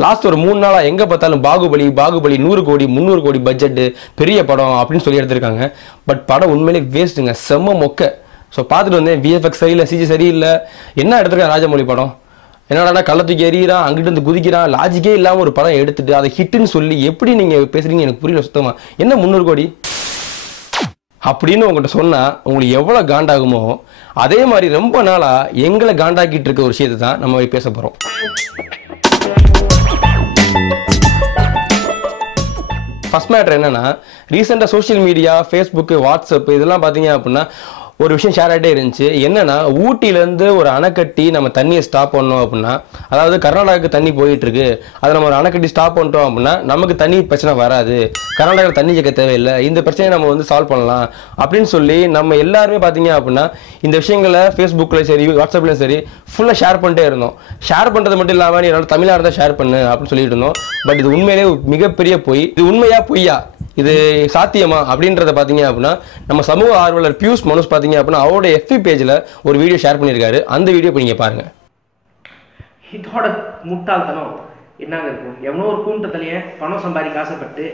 Last ஒரு 3 நாளா எங்க பார்த்தாலும் பாகுபலி 100 கோடி 300 கோடி பட்ஜெட் பெரிய படம் அப்படின்னு சொல்லி எடுத்திருக்காங்க. பட் படம் உண்மையிலே வேஸ்ட்டுங்க, செம்ம மொக்க. ஸோ பார்த்துட்டு வந்தேன், VFX சரியில்லை, CG சரியில்லை. என்ன எடுத்திருக்காங்க ராஜமௌழி படம்? என்னடா கள்ளத்துக்கு எறிகிறான், அங்கிட்டு இருந்து குதிக்கிறான், லாஜிக்கே இல்லாமல் ஒரு படம் எடுத்துட்டு அதை ஹிட்டுன்னு சொல்லி எப்படி நீங்கள் பேசுறீங்க எனக்கு புரியல சுத்தமாக. என்ன 300 கோடி அப்படின்னு உங்கள்கிட்ட சொன்னால் உங்களுக்கு எவ்வளோ காண்டாகுமோ அதே மாதிரி ரொம்ப நாளாக எங்களை காண்டாக்கிட்டு இருக்க ஒரு விஷயத்தை தான் நம்ம பேச போகிறோம். ஃபர்ஸ்ட் மேட்டர் என்னன்னா, ரீசெண்டாக சோஷியல் மீடியா, ஃபேஸ்புக்கு, வாட்ஸ்அப் இதெல்லாம் பார்த்தீங்க அப்படின்னா ஒரு விஷயம் ஷேர் ஆகிட்டே இருந்துச்சு. என்னன்னா, ஊட்டியிலேருந்து ஒரு அணைக்கட்டி நம்ம தண்ணியை ஸ்டாப் பண்ணோம் அப்படின்னா, அதாவது கர்நாடகாவுக்கு தண்ணி போயிட்டு இருக்கு, அதை நம்ம ஒரு அணைக்கட்டி ஸ்டாப் பண்ணிட்டோம் அப்படின்னா நமக்கு தண்ணி பிரச்சனை வராது, கர்நாடகாவில் தண்ணி கேட்க தேவையில்லை, இந்த பிரச்சனையை நம்ம வந்து சால்வ் பண்ணலாம் அப்படின்னு சொல்லி நம்ம எல்லாருமே பார்த்தீங்க அப்படின்னா இந்த விஷயங்களை ஃபேஸ்புக்கில் சரி வாட்ஸ்அப்லையும் சரி ஃபுல்லாக ஷேர் பண்ணிட்டே இருந்தோம். ஷேர் பண்ணுறது மட்டும் இல்லாமல் என்னோட தமிழாக இருந்தால் ஷேர் பண்ணு அப்படின்னு சொல்லிட்டு இருந்தோம். பட் இது உண்மையிலே மிகப்பெரிய பொய். இது உண்மையா பொய்யா, இது சாத்தியமா அப்படின்றத பார்த்தீங்க அப்படின்னா நம்ம சமூக ஆர்வலர் பியூஷ் மனுஷ் பார்த்தீங்க அப்படின்னா அவரோட FB பேஜில் ஒரு வீடியோ ஷேர் பண்ணியிருக்காரு. அந்த வீடியோ இப்போ நீங்கள் பாருங்க. இதோட முட்டாள்தனம் என்னங்க இருக்கும்? எவனோ ஒரு கூட்டத்திலேயே பணம் சம்பாதிக்க ஆசைப்பட்டு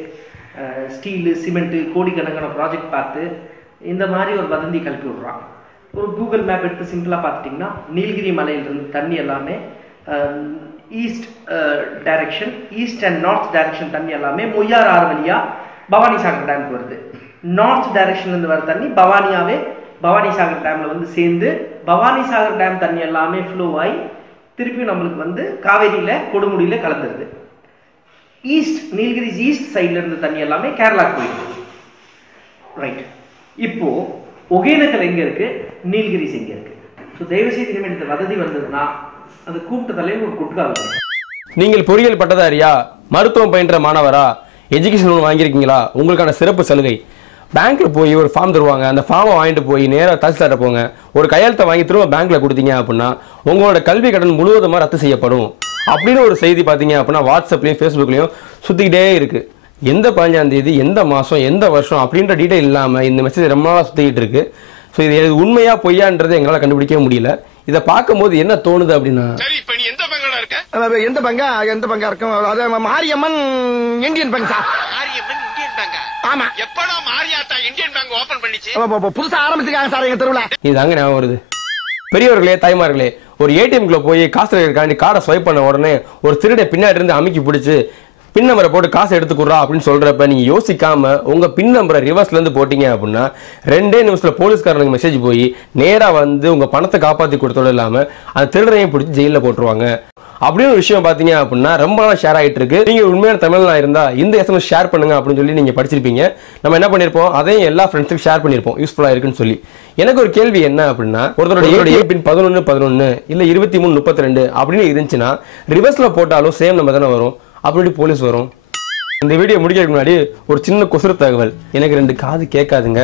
ஸ்டீலு சிமெண்ட்டு கோடிக்கணக்கான ப்ராஜெக்ட் பார்த்து இந்த மாதிரி ஒரு வதந்தி கலப்பி விடுறான். ஒரு கூகுள் மேப் எடுத்து சிம்பிளாக பார்த்துட்டிங்கன்னா நீலகிரி மலையிலிருந்து தண்ணி எல்லாமே east direction, east and north direction தண்ணி எல்லாமே மொய்யார் ஆறு வழியாக பவானி சாகர் டேமுக்கு வருது. நார்த் டைரக்ஷன்லேருந்து வர தண்ணி பவானி சாகர் டேமில் வந்து சேர்ந்து பவானி சாகர் டேம் தண்ணி எல்லாமே ஃப்ளோ ஆகி திருப்பி நம்மளுக்கு வந்து காவேரியில் கொடுமுடியில் கலந்துருது. ஈஸ்ட் நீலகிரி ஈஸ்ட் சைட்ல இருந்து தண்ணி எல்லாமே கேரளாவுக்கு போயிடுது. ரைட், இப்போ ஒகேனக்கல் எங்கே இருக்கு, நீலகிரிஸ் எங்கே இருக்கு? ஸோ தயவுசெய்து இனிமேல் இந்த வதந்தி வந்ததுன்னா அது கூப்பிட்டதாலே ஒரு குட்கால். நீங்கள் பொறியியல் பட்டதாரியா, மருத்துவம் பயின்ற மாணவரா, எஜுகேஷன் லோன் வாங்கியிருக்கீங்களா, உங்களுக்கான சிறப்பு சலுகை. பேங்க்ல போய் ஒரு ஃபார்ம் தருவாங்க, அந்த ஃபார்மை வாங்கிட்டு போய் நேராக தாசில்தார்ட்ட போங்க, ஒரு கையெழுத்தை வாங்கி திரும்ப பேங்க்ல கொடுத்தீங்க அப்படின்னா உங்களோட கல்வி கடன் முழுவதுமாக ரத்து செய்யப்படும் அப்படின்னு ஒரு செய்தி பார்த்தீங்க அப்படின்னா வாட்ஸ்அப்லையும் ஃபேஸ்புக்லையும் சுற்றிக்கிட்டே இருக்கு. எந்த 15ஆம் தேதி, எந்த மாதம், எந்த வருஷம் அப்படின்ற டீட்டெயில் இல்லாமல் இந்த மெசேஜ் ரொம்ப நாளாக சுற்றிக்கிட்டு இருக்கு. ஸோ இது உண்மையா பொய்யான்றது எங்களால் கண்டுபிடிக்கவே முடியல. இதை பார்க்கும்போது என்ன தோணுது அப்படின்னா, எந்த பங்கா இருக்கும், மாரியம்மன் இந்தியன் பேங்க் சார். ஆமா, எப்படா மாரியாத்தா இந்தியன் பேங்க் ஓபன் பண்ணிச்சு, புதுசா ஆரம்பிச்சிருக்காங்க சார் எங்க தெருவுல. இதாங்க ஞாபகம் வருது. பெரியவர்களே, தாய்மார்களே, ஒரு ஏடிஎம்குள்ள போய் காசு எடுக்காண்டி கார்டை ஸ்வைப் பண்ண உடனே ஒரு திருடை பின்னாடி இருந்து அமுக்கி பிடிச்சி பின் நம்பரை போட்டு காசு எடுத்துக்குறா அப்படின்னு சொல்றப்ப நீங்க யோசிக்காம உங்க பின் நம்பரை ரிவர்ஸ்ல இருந்து போட்டீங்க அப்படின்னா 2 நிமிஷத்துல போலீஸ்காரனுக்கு மெசேஜ் போய் நேரா வந்து உங்க பணத்தை காப்பாத்தி கொடுத்தோட இல்லாம அந்த திருடனையும் பிடிச்சி ஜெயில போட்டுருவாங்க. அப்படின்னு ஒரு விஷயம் பாத்தீங்க அப்படின்னா ரொம்ப நாள் ஷேர் ஆயிட்டு இருக்கு. நீங்க உண்மையான தமிழ்னா இருந்தா இந்த SMS ஷேர் பண்ணுங்க அப்படின்னு சொல்லி நீங்க படிச்சிருப்பீங்க. நம்ம என்ன பண்ணிருப்போம், அதையும் எல்லா ஃப்ரெண்ட்ஸுக்கும் ஷேர் பண்ணிருப்போம், யூஸ்ஃபுல்லா இருக்குன்னு சொல்லி. எனக்கு ஒரு கேள்வி என்ன அப்படின்னா, ஒருத்தரோட பின் 1111 இல்ல 2332 அப்படின்னு இருந்துச்சுன்னா ரிவர்ஸ்ல போட்டாலும் சேம் நம்பர் தானே வரும், அப்படி போலீஸ் வரும். இந்த வீடியோ முடிக்கிறதுக்கு முன்னாடி ஒரு சின்ன குசுறு தகவல். எனக்கு 2 காது கேட்காதுங்க,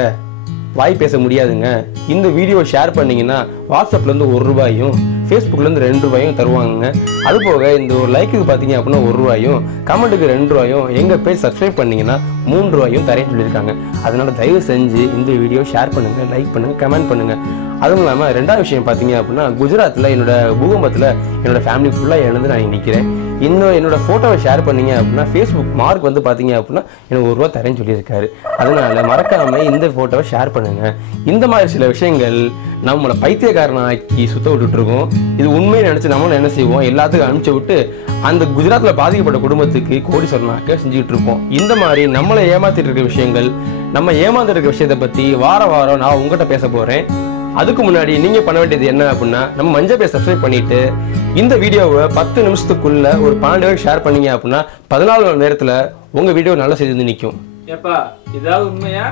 வாய் பேச முடியாதுங்க. இந்த வீடியோ ஷேர் பண்ணீங்கன்னா வாட்ஸ்அப்ல இருந்து 1 ரூபாயும் ஃபேஸ்புக்ல இருந்து 2 ரூபாயும் தருவாங்க. அது போக இந்த ஒரு லைக்குக்கு பாத்தீங்க அப்படின்னா 1 ரூபாயும், கமெண்ட்டுக்கு 2 ரூபாயும், எங்க பேஜ் சப்ஸ்கிரைப் பண்ணீங்கன்னா 3 ரூபாயும் தரேன்னு சொல்லியிருக்காங்க. அதனால தயவு செஞ்சு இந்த வீடியோ ஷேர் பண்ணுங்க, லைக் பண்ணுங்க, கமெண்ட் பண்ணுங்க. அதுவும் இல்லாமல் 2வது விஷயம் பார்த்தீங்க அப்படின்னா, குஜராத்தில் என்னோட பூகம்பத்தில் என்னோட ஃபேமிலி ஃபுல்லாக எழுந்து நான் நிற்கிறேன். இன்னும் என்னோட ஃபோட்டோவை ஷேர் பண்ணீங்க அப்படின்னா ஃபேஸ்புக் மார்க் வந்து பார்த்தீங்க அப்படின்னா எனக்கு 1 ரூபா தரேன்னு சொல்லியிருக்காரு. அதனால மறக்காமல் இந்த ஃபோட்டோவை ஷேர் பண்ணுங்க. இந்த மாதிரி சில விஷயங்கள் நம்மளை பைத்தியக்காரனாக்கி சுத்த விட்டுட்டு இருக்கோம். இது உண்மையை நினைச்சு நம்மளும் என்ன செய்வோம், எல்லாத்துக்கும் அனுப்பிச்சு விட்டு அந்த குஜராத்தில் பாதிக்கப்பட்ட குடும்பத்துக்கு கோடி சொன்னாக்க செஞ்சுட்டு இருப்போம். இந்த மாதிரி நம்மளை ஏமாத்திட்டு இருக்க விஷயங்கள், நம்ம ஏமாந்துட்டு இருக்க விஷயத்தை பற்றி வாரம் நான் உங்ககிட்ட பேச போறேன். அதுக்கு முன்னாடி நீங்க பண்ண வேண்டியது என்ன அப்படின்னா, நம்ம மஞ்சள் பேஜ் சப்ஸ்கிரைப் பண்ணிட்டு இந்த வீடியோவை 10 நிமிஷத்துக்குள்ள ஒரு 12 பேருக்கு ஷேர் பண்ணீங்க அப்படின்னா 14 மணி நேரத்துல உங்க வீடியோ நல்ல செய்தி நிற்கும். ஏப்பா இதாவது உண்மையா?